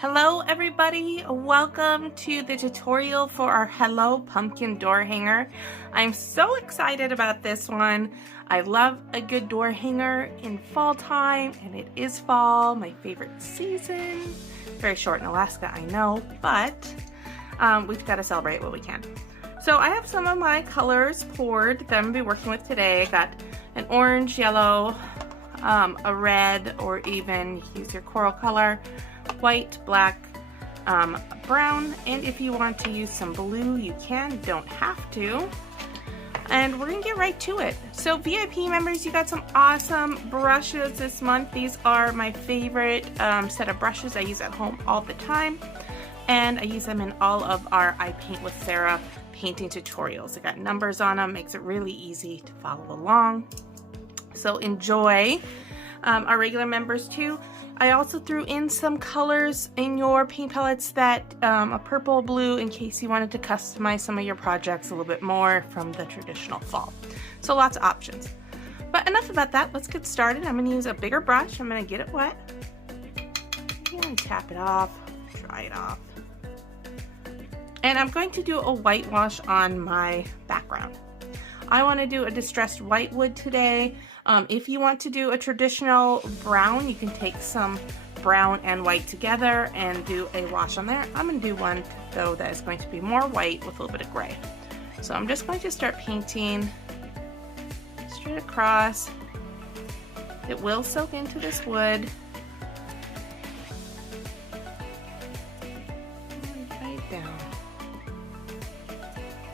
Hello everybody, welcome to the tutorial for our Hello Pumpkin door hanger. I'm so excited about this one. I love a good door hanger in fall time, and it is fall, my favorite season. Very short in Alaska, I know, but we've got to celebrate what we can. So I have some of my colors poured that I'm going to be working with today. I got an orange, yellow, a red, or even you can use your coral color, white, black, brown, and if you want to use some blue you can, don't have to. And we're gonna get right to it. So VIP members, you got some awesome brushes this month. These are my favorite set of brushes. I use at home all the time, and I use them in all of our I Paint with Sarah painting tutorials. I got numbers on them, makes it really easy to follow along. So enjoy. Our regular members too. I also threw in some colors in your paint palettes that a purple, blue, in case you wanted to customize some of your projects a little bit more from the traditional fall. So lots of options. But enough about that, let's get started. I'm gonna use a bigger brush. I'm gonna get it wet. And tap it off, dry it off. And I'm going to do a whitewash on my background. I want to do a distressed white wood today. If you want to do a traditional brown, you can take some brown and white together and do a wash on there. I'm going to do one though that is going to be more white with a little bit of gray. So I'm just going to start painting straight across. It will soak into this wood. Right down.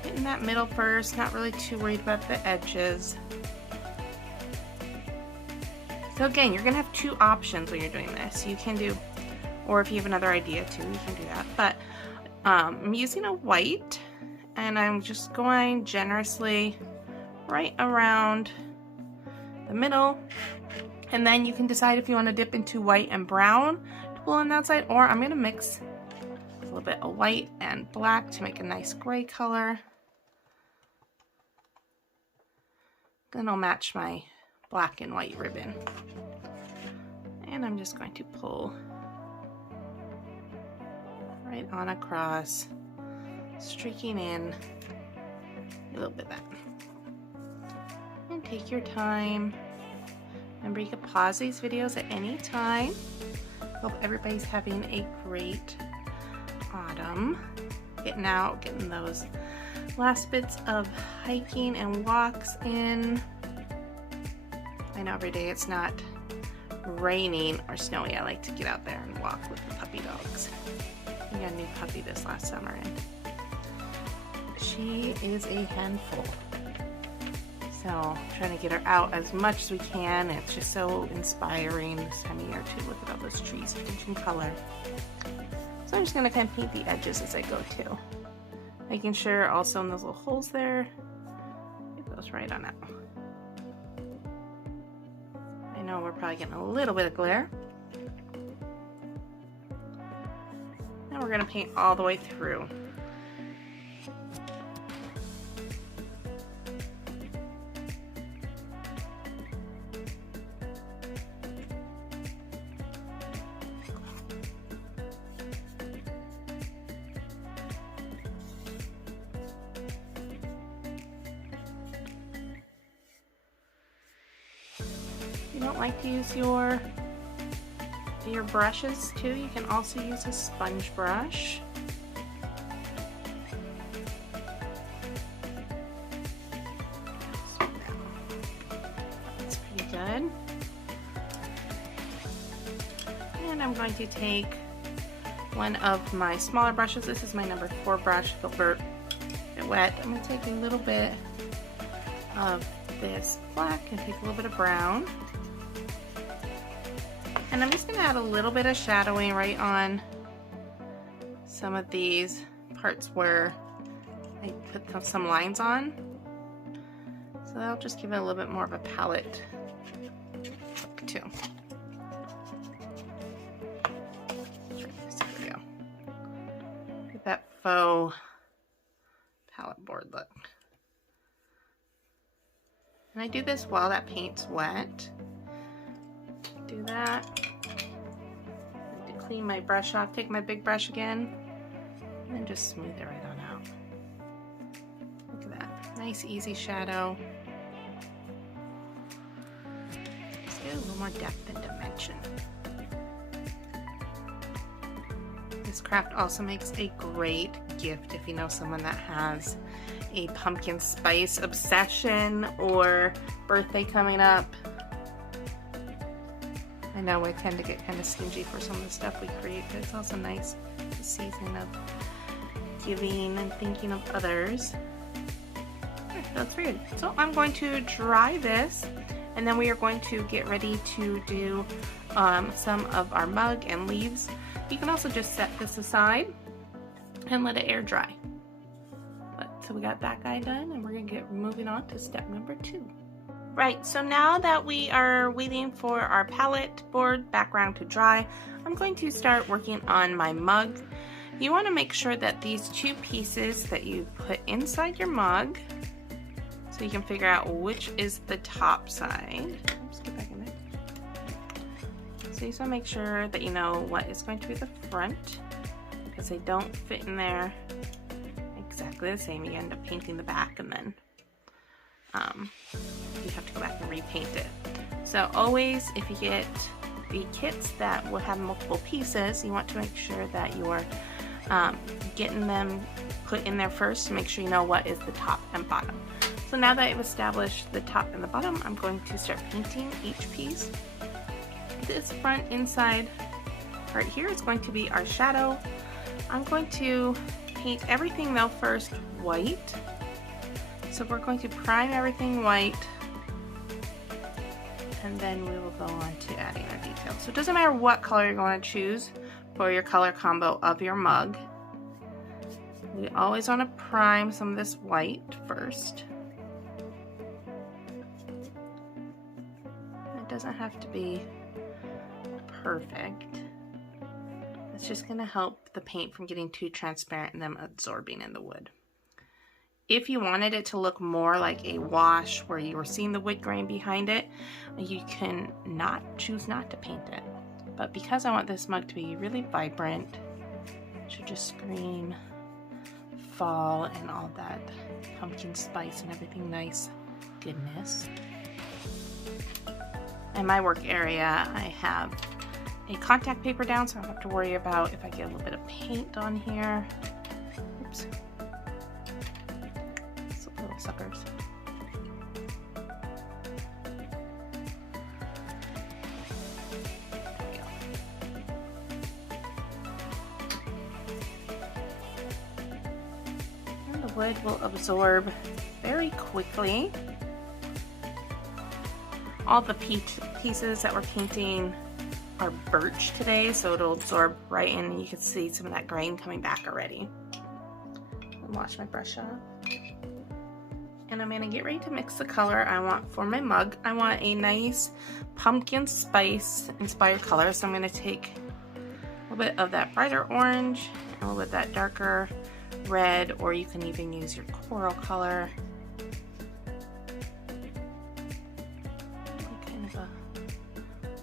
Getting that middle first, not really too worried about the edges. So again, you're gonna have two options when you're doing this. You can do, or if you have another idea too, you can do that. But I'm using a white, and I'm just going generously right around the middle. And then you can decide if you want to dip into white and brown to pull on that side, or I'm gonna mix a little bit of white and black to make a nice gray color. Then I'll match my black and white ribbon. And I'm just going to pull right on across, streaking in a little bit of that. And take your time. Remember, you can pause these videos at any time. Hope everybody's having a great autumn. Getting out, getting those last bits of hiking and walks in. I know every day it's not raining or snowy, I like to get out there and walk with the puppy dogs. We got a new puppy this last summer, and she is a handful. So trying to get her out as much as we can. It's just so inspiring this time of year too. Look at all those trees changing color. So I'm just going to kind of paint the edges as I go too. Making sure also in those little holes there, it goes right on out. I know we're probably getting a little bit of glare. And we're going to paint all the way through. If you don't like to use your brushes too, you can also use a sponge brush. That's pretty good. And I'm going to take one of my smaller brushes. This is my number 4 brush, Filbert. Get wet. I'm going to take a little bit of this black and take a little bit of brown. And I'm just going to add a little bit of shadowing right on some of these parts where I put some lines on. So that'll just give it a little bit more of a palette look too. There we go. Get that faux palette board look. And I do this while that paint's wet. Do that. clean my brush off, take my big brush again, and then just smooth it right on out. Look at that. Nice, easy shadow. Just get a little more depth and dimension. This craft also makes a great gift if you know someone that has a pumpkin spice obsession or birthday coming up. I know I tend to get kind of stingy for some of the stuff we create, but it's also nice, the season of giving and thinking of others. That's weird. So I'm going to dry this, and then we are going to get ready to do some of our mug and leaves. You can also just set this aside and let it air dry. So we got that guy done, and we're gonna get moving on to step number 2. Right, so now that we are waiting for our palette board background to dry, I'm going to start working on my mug. You want to make sure that these 2 pieces that you put inside your mug, so you can figure out which is the top side. Oops, get back in there. So you just want to make sure that you know what is going to be the front, because they don't fit in there exactly the same. You end up painting the back, and then you have to go back and repaint it. So always, if you get the kits that will have multiple pieces, you want to make sure that you are getting them put in there first to make sure you know what is the top and bottom. So now that I've established the top and the bottom, I'm going to start painting each piece. This front inside part here is going to be our shadow. I'm going to paint everything though first white. So we're going to prime everything white, and then we will go on to adding our details. So it doesn't matter what color you're going to choose for your color combo of your mug. We always want to prime some of this white first. It doesn't have to be perfect. It's just going to help the paint from getting too transparent and them absorbing in the wood. If you wanted it to look more like a wash where you were seeing the wood grain behind it, you can choose not to paint it. But because I want this mug to be really vibrant, it should just scream fall and all that pumpkin spice and everything nice goodness. In my work area, I have a contact paper down, so I don't have to worry about if I get a little bit of paint on here. Oops. Some little suckers. There we go. And the wood will absorb very quickly. All the pieces that we're painting are birch today, so it'll absorb right in. You can see some of that grain coming back already. I'll wash my brush off. And I'm gonna get ready to mix the color I want for my mug. I want a nice pumpkin spice inspired color, so I'm gonna take a little bit of that brighter orange and a little bit of that darker red, or you can even use your coral color. Kind of a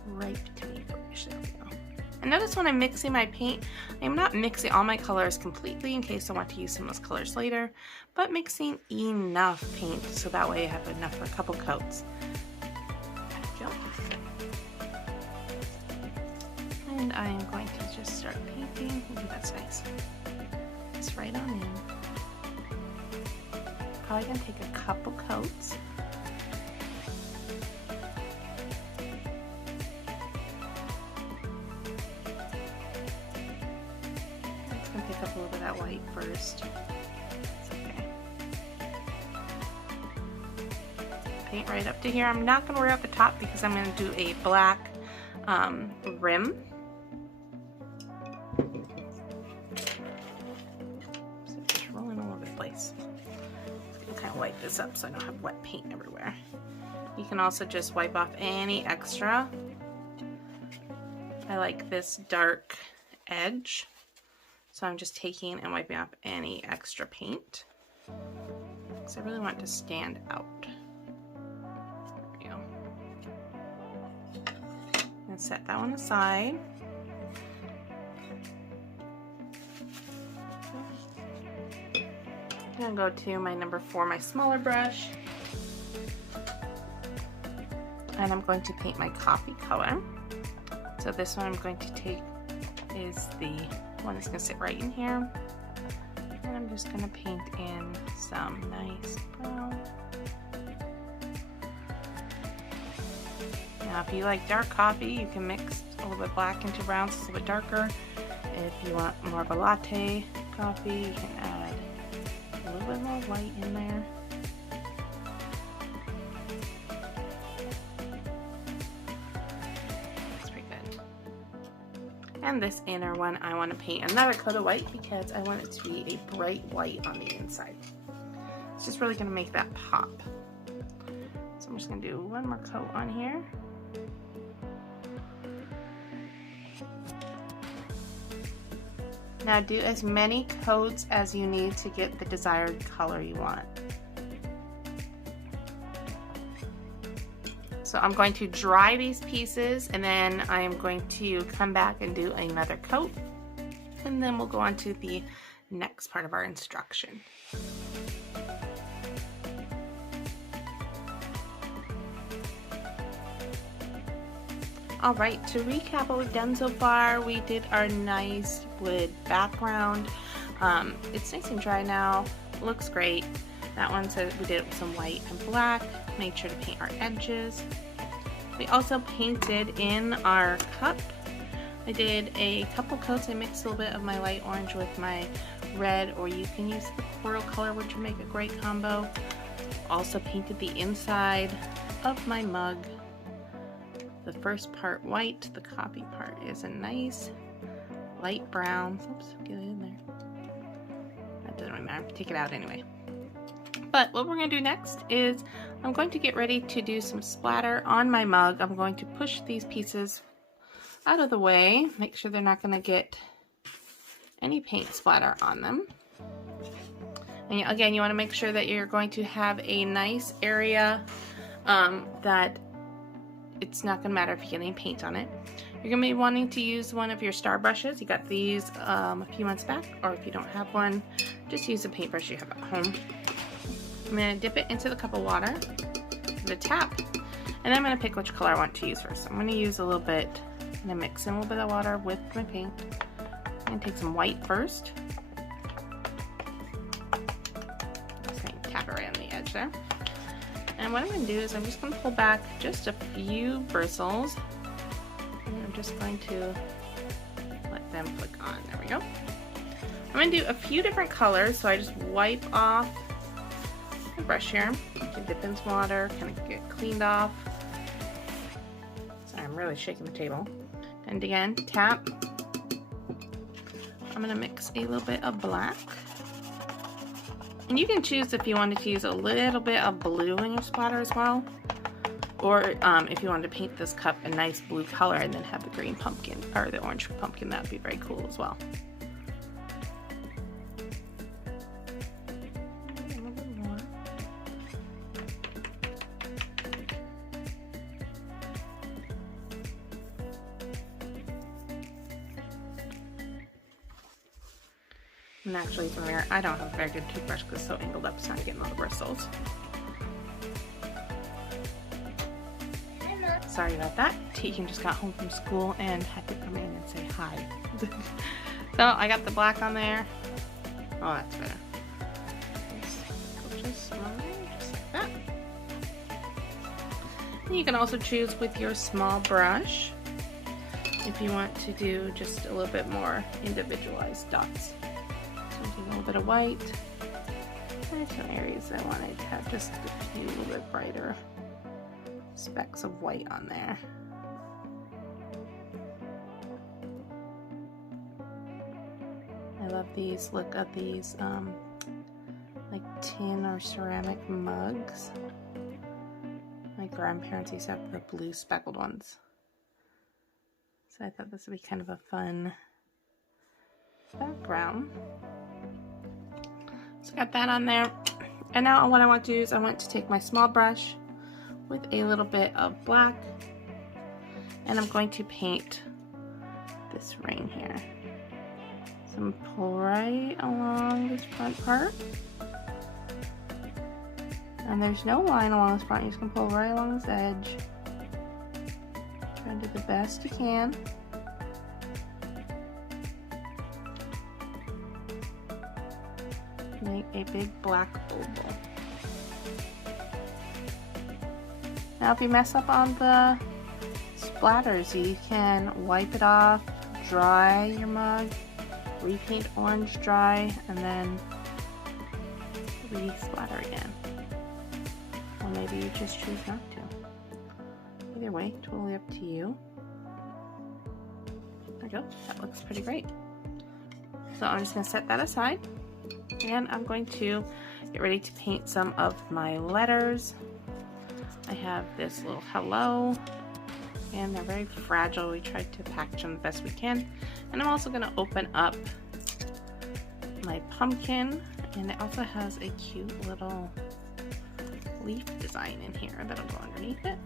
ripe tomato. And notice when I'm mixing my paint, I'm not mixing all my colors completely in case I want to use some of those colors later, but mixing enough paint so that way I have enough for a couple coats. And I am going to just start painting. Ooh, that's nice. It's right on in. Probably gonna take a couple coats. Pick up a little bit of that white first. It's okay. Paint right up to here. I'm not going to worry about the top because I'm going to do a black rim. So just rolling all over the place. I'm going to kind of wipe this up so I don't have wet paint everywhere. You can also just wipe off any extra. I like this dark edge. So I'm just taking and wiping off any extra paint because I really want it to stand out. There we go. And set that one aside. I'm gonna go to my number 4, my smaller brush. And I'm going to paint my coffee color. So this one I'm going to take is the one that's gonna sit right in here. And I'm just gonna paint in some nice brown. Now if you like dark coffee, you can mix a little bit black into brown so it's a little bit darker. If you want more of a latte coffee, you can add a little bit more white in there. And this inner one, I want to paint another coat of white because I want it to be a bright white on the inside. It's just really going to make that pop. So I'm just going to do one more coat on here. Now do as many coats as you need to get the desired color you want. So I'm going to dry these pieces and then I am going to come back and do another coat. And then we'll go on to the next part of our instruction. All right, to recap what we've done so far, we did our nice wood background. It's nice and dry now, looks great. That one said we did it with some white and black. Made sure to paint our edges. We also painted in our cup. I did a couple coats. I mixed a little bit of my light orange with my red, or you can use the coral color, which would make a great combo. Also painted the inside of my mug. The first part white, the coffee part is a nice light brown. Oops, get it in there. That doesn't really matter, take it out anyway. But what we're going to do next is I'm going to get ready to do some splatter on my mug. I'm going to push these pieces out of the way, make sure they're not going to get any paint splatter on them. And again, you want to make sure that you're going to have a nice area that it's not going to matter if you get any paint on it. You're going to be wanting to use one of your star brushes. You got these a few months back, or if you don't have one, just use a paintbrush you have at home. I'm going to dip it into the cup of water, give it a tap, and I'm going to pick which color I want to use first. I'm going to use a little bit, I'm going to mix in a little bit of water with my paint. I'm going to take some white first. Just going to tap it right on the edge there. And what I'm going to do is I'm just going to pull back just a few bristles, and I'm just going to let them flick on. There we go. I'm going to do a few different colors, so I just wipe off the brush here. You can dip in some water, kind of get cleaned off. Sorry, I'm really shaking the table. And again, tap. I'm going to mix a little bit of black. And you can choose if you wanted to use a little bit of blue in your splatter as well. Or if you wanted to paint this cup a nice blue color and then have the green pumpkin, or the orange pumpkin, that would be very cool as well. And actually, from here, I don't have a very good toothbrush because it's so angled up, it's not getting all the bristles. Sorry about that. Tegan just got home from school and had to come in and say hi. So I got the black on there. Oh, that's better. Just like that. And you can also choose with your small brush if you want to do just a little bit more individualized dots. A little bit of white. There's some areas I wanted to have just a few little bit brighter specks of white on there. I love these. Look at these like tin or ceramic mugs. My grandparents used to have the blue speckled ones. So I thought this would be kind of a fun background. So got that on there, and now what I want to do is I want to take my small brush with a little bit of black, and I'm going to paint this ring here. So I'm gonna pull right along this front part, And there's no line along this front. You're just gonna pull right along this edge. Try to do the best you can. Make a big black oval. Now if you mess up on the splatters, you can wipe it off, dry your mug, repaint orange dry, and then re-splatter again. Or maybe you just choose not to. Either way, totally up to you. There we go, that looks pretty great. So I'm just gonna set that aside, and I'm going to get ready to paint some of my letters. I have this little hello, and they're very fragile. We tried to package them the best we can. And I'm also gonna open up my pumpkin, and it also has a cute little leaf design in here that'll go underneath it.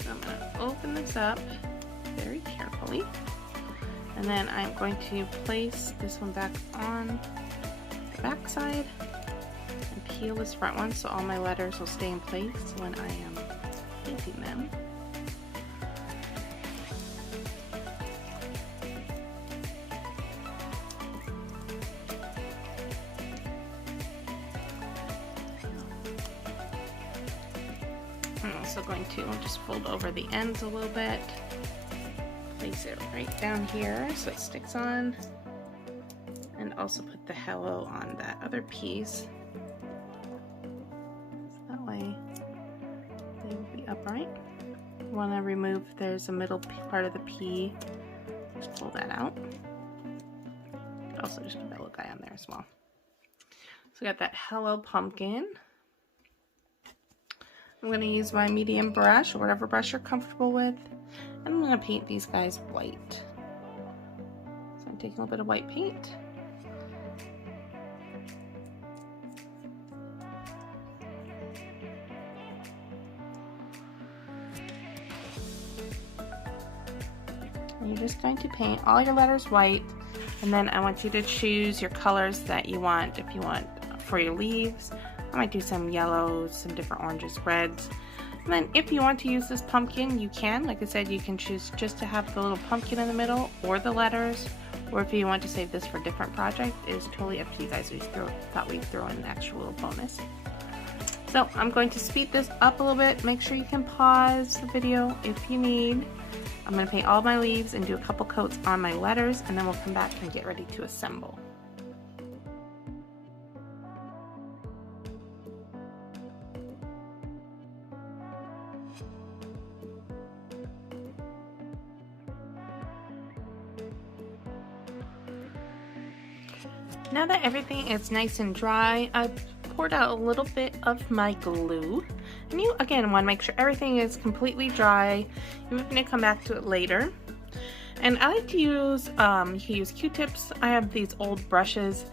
So I'm gonna open this up very carefully, and then I'm going to place this one back on the back side and peel this front one so all my letters will stay in place when I am painting them. I'm also going to just fold over the ends a little bit, place it right down here so it sticks on, and also put the hello on that other piece. That way they will be upright. Want to remove, there's a middle part of the P, just pull that out. Also just put that little guy on there as well. So we got that hello pumpkin. I'm going to use my medium brush, or whatever brush you're comfortable with, and I'm going to paint these guys white. So I'm taking a little bit of white paint. And you're just going to paint all your letters white, and then I want you to choose your colors that you want. If you want for your leaves, I might do some yellows, some different oranges, reds. And then if you want to use this pumpkin, you can. Like I said, you can choose just to have the little pumpkin in the middle or the letters, or if you want to save this for a different project, it is totally up to you guys. We thought we'd throw in an actual little bonus. So I'm going to speed this up a little bit. Make sure you can pause the video if you need. I'm going to paint all my leaves and do a couple coats on my letters, and then we'll come back and get ready to assemble. Now that everything is nice and dry, I've poured out a little bit of my glue. And you, again, want to make sure everything is completely dry. You're going to come back to it later. And I like to use, you can use Q-tips. I have these old brushes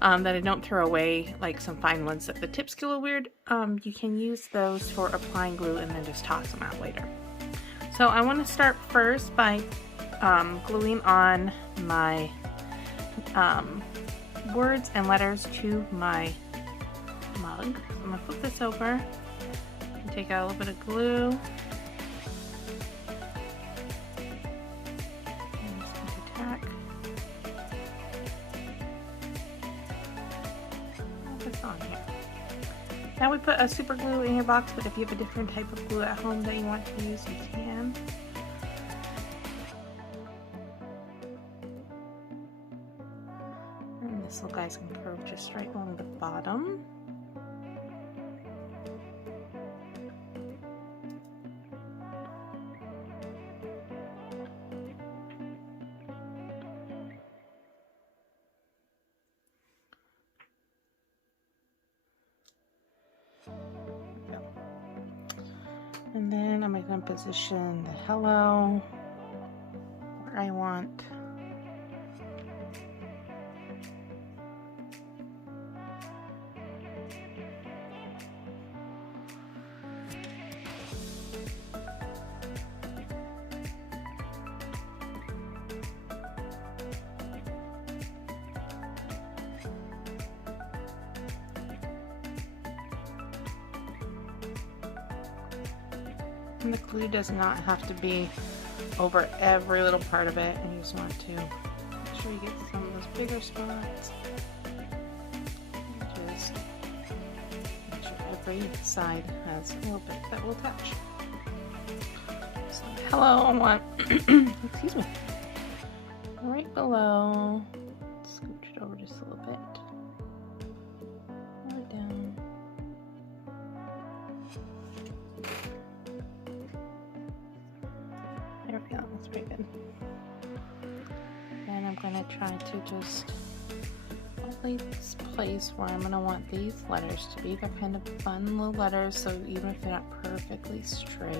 that I don't throw away, like some fine ones that the tips get a little weird. You can use those for applying glue and then just toss them out later. So I want to start first by gluing on my words and letters to my mug. So I'm going to flip this over and take out a little bit of glue. I'm just going to tack this on here. Now we put a super glue in your box, but if you have a different type of glue at home that you want to use, you can. This little guy's going to curve just right along the bottom. And then I'm going to position the hello where I want. And the glue does not have to be over every little part of it, and you just want to make sure you get some of those bigger spots. Just make sure every side has a little bit that will touch. So hello, I want excuse me, right below. Scooch it over just a little bit. Right down. There we go, that's pretty good. And I'm going to try to just always place where I'm going to want these letters to be. They're kind of fun little letters, so even if they're not perfectly straight.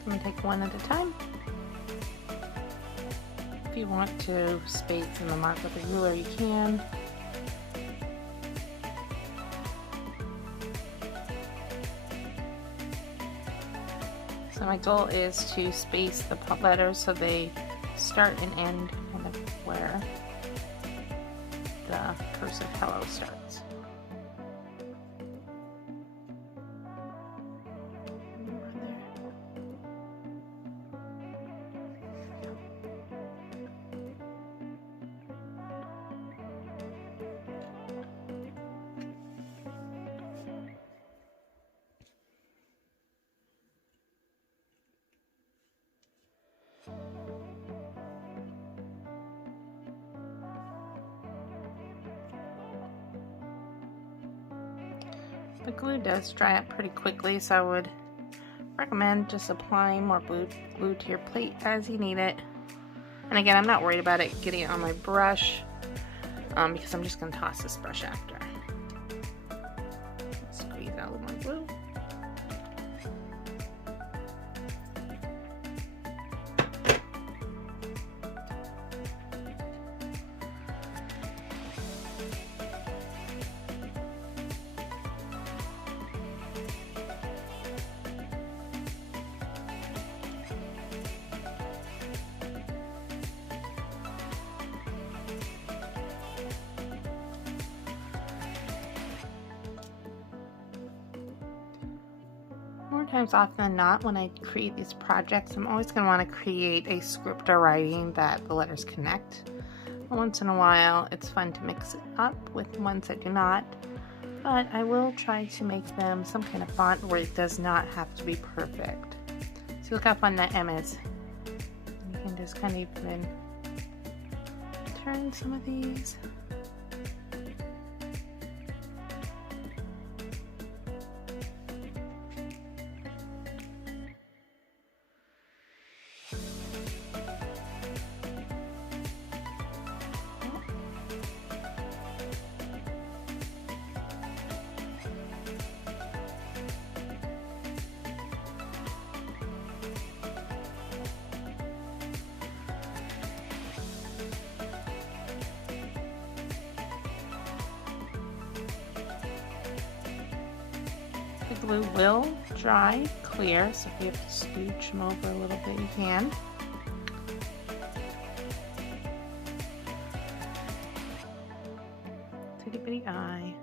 I'm going to take one at a time. If you want to space in the mark with a ruler, you can. So my goal is to space the letters so they start and end kind of where the cursive hello starts. The glue does dry up pretty quickly, so I would recommend just applying more glue to your plate as you need it. And again, I'm not worried about it getting it on my brush because I'm just going to toss this brush after. Squeeze out a little more glue. More times often than not, when I create these projects, I'm always going to want to create a script or writing that the letters connect. Once in a while, it's fun to mix it up with ones that do not, but I will try to make them some kind of font where it does not have to be perfect. So look how fun that M is. You can just kind of even turn some of these. The glue will dry clear, so if you have to scooch them over a little bit, you can. Itty bitty eye.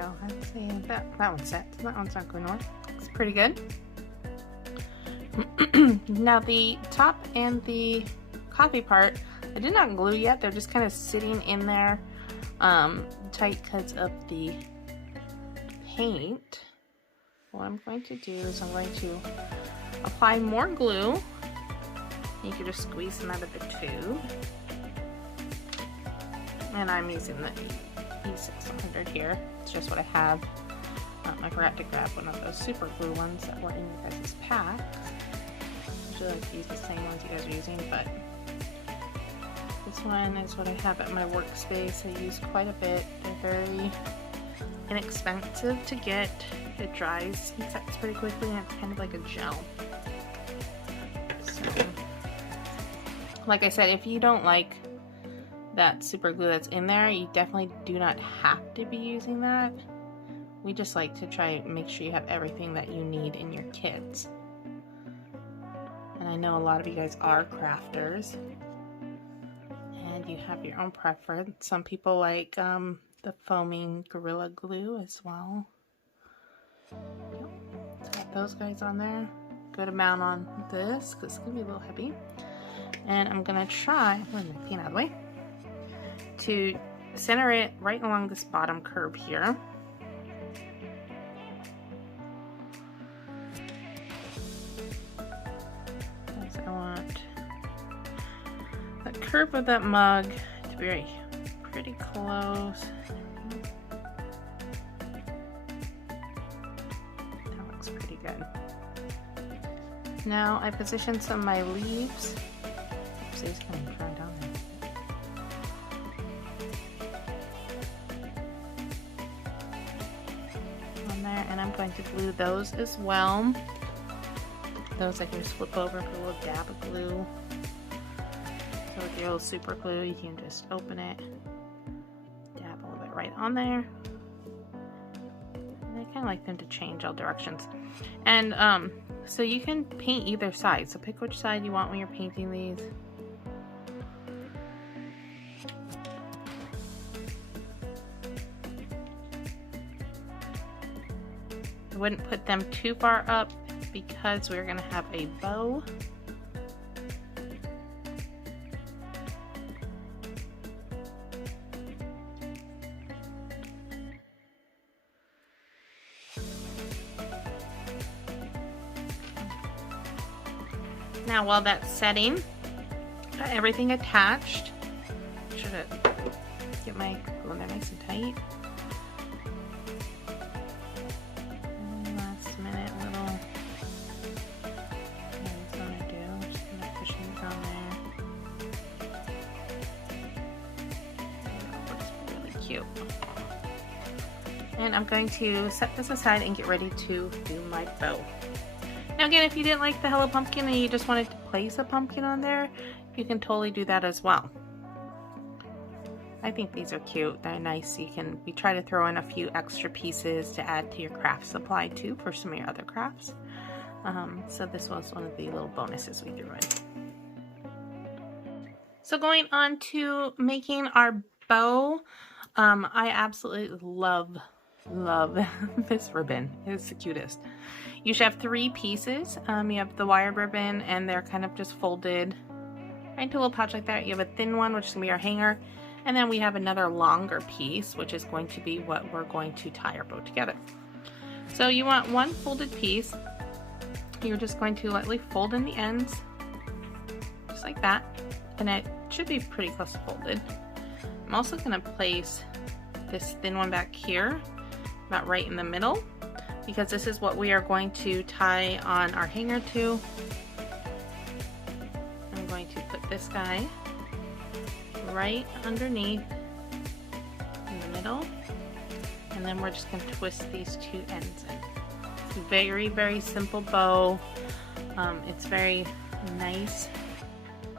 go. I'd say that one's set. So that one's not going on. Looks pretty good. Now the top and the coffee part, I did not glue yet. They're just kind of sitting in there tight because of the paint. What I'm going to do is I'm going to apply more glue. You can just squeeze them out of the tube. And I'm using the E600 here. It's just what I have. I forgot to grab one of those super glue ones that were in your guys' pack. I usually like to use the same ones you guys are using, but this one is what I have at my workspace. I use quite a bit. They're very inexpensive to get. It dries and sets pretty quickly, and it's kind of like a gel. So, like I said, if you don't like that super glue that's in there, you definitely do not have to be using that. We just like to try and make sure you have everything that you need in your kits. And I know a lot of you guys are crafters and you have your own preference. Some people like the foaming Gorilla Glue as well. So got those guys on there. Good amount on this because it's gonna be a little heavy. And I'm gonna try, let me get out of the way, to center it right along this bottom curve here. Because I want the curve of that mug to be pretty close. That looks pretty good. Now I position some of my leaves. Oops, these kind of dry down there. And I'm going to glue those as well. Those I can just flip over, put a little dab of glue. So with your little super glue, you can just open it, dab a little bit right on there. And I kind of like them to change all directions. And so you can paint either side. So pick which side you want when you're painting these. Wouldn't put them too far up because we're going to have a bow. Now while that's setting, got everything attached. Should get my glue there nice and tight. And I'm going to set this aside and get ready to do my bow. Now again, if you didn't like the Hello Pumpkin and you just wanted to place a pumpkin on there, you can totally do that as well. I think these are cute. They're nice. We try to throw in a few extra pieces to add to your craft supply too for some of your other crafts. So this was one of the little bonuses we threw in. So going on to making our bow, I absolutely love this ribbon. It's the cutest. You should have 3 pieces. You have the wired ribbon and they're kind of just folded right into a little pouch like that. You have a thin one, which is going to be our hanger. And then we have another longer piece, which is going to be what we're going to tie our bow together. So you want one folded piece. You're just going to lightly fold in the ends, just like that. And it should be pretty close to folded. I'm also going to place this thin one back here, about right in the middle, because this is what we are going to tie on our hanger to. I'm going to put this guy right underneath in the middle, and then we're just going to twist these 2 ends in. It's a very, very simple bow. It's very nice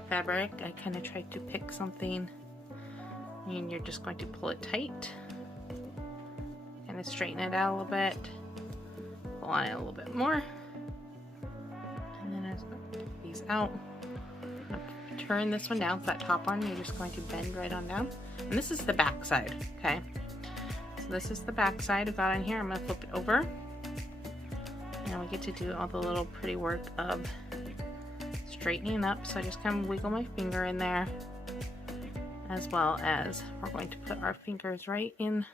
fabric. I kind of tried to pick something, and you're just going to pull it tight, kind of straighten it out a little bit, pull on it a little bit more, and then as I get these out, turn this one down. So that top one, you're just going to bend right on down, and this is the back side. Okay, so this is the back side I got on here. I'm going to flip it over. And we get to do all the little pretty work of straightening up. So I just kind of wiggle my finger in there, as well as we're going to put our fingers right inside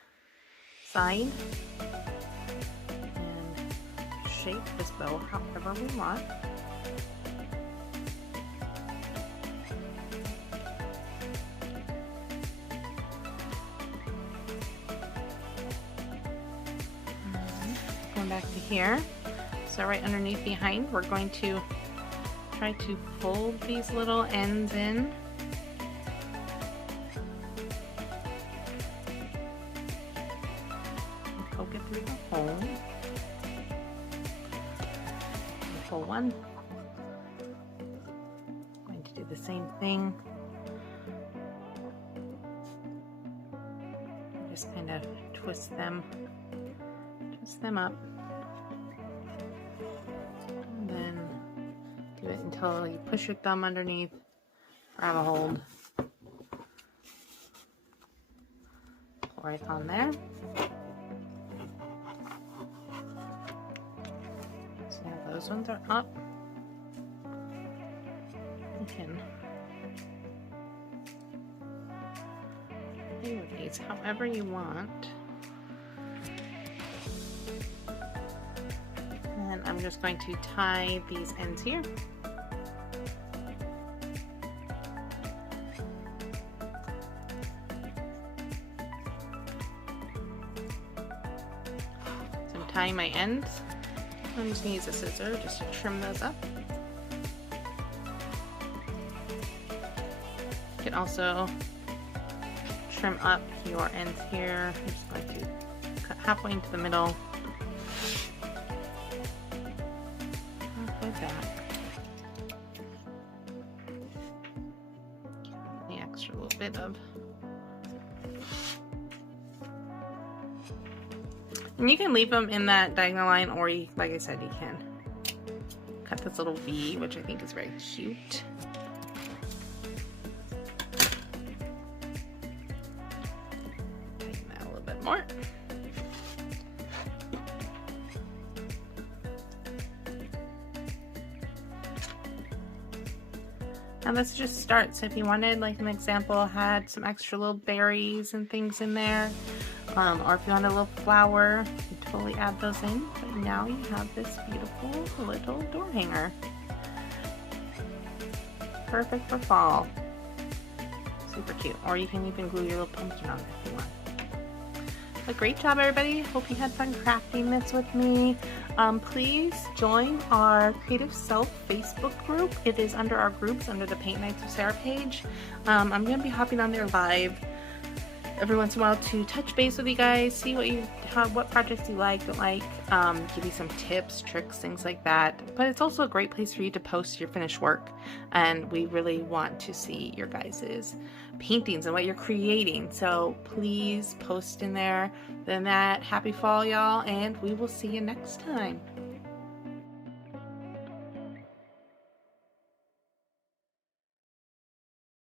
and shape this bow however we want. Going back to here, so right underneath behind, we're going to try to fold these little ends in. And poke it through the hole. And pull one. I'm going to do the same thing. Just kind of twist them up, and then do it until you push your thumb underneath, grab a hold, pull right on there. So now those ones are up. You can play with these however you want. And I'm just going to tie these ends here. So I'm tying my ends. I'm just going to use a scissor just to trim those up. You can also trim up your ends here. I'm just going to cut halfway into the middle. Back. The extra little bit of, and you can leave them in that diagonal line, or you, like I said, you can cut this little V, which I think is very cute. Tighten that a little bit more. Now this just starts. If you wanted, like an example, had some extra little berries and things in there, or if you want a little flower, you can totally add those in. But now you have this beautiful little door hanger. Perfect for fall. Super cute. Or you can even glue your little pumpkin on it if you want. But great job, everybody. Hope you had fun crafting this with me. Please join our Creative Self Facebook group. It is under our groups, under the Paint Nights with Sarah page. I'm going to be hopping on there live every once in a while to touch base with you guys, see what projects you like, don't like, give you some tips, tricks, things like that. But it's also a great place for you to post your finished work, and we really want to see your guys's paintings and what you're creating. So please post in there. Then that, happy fall, y'all, and we will see you next time.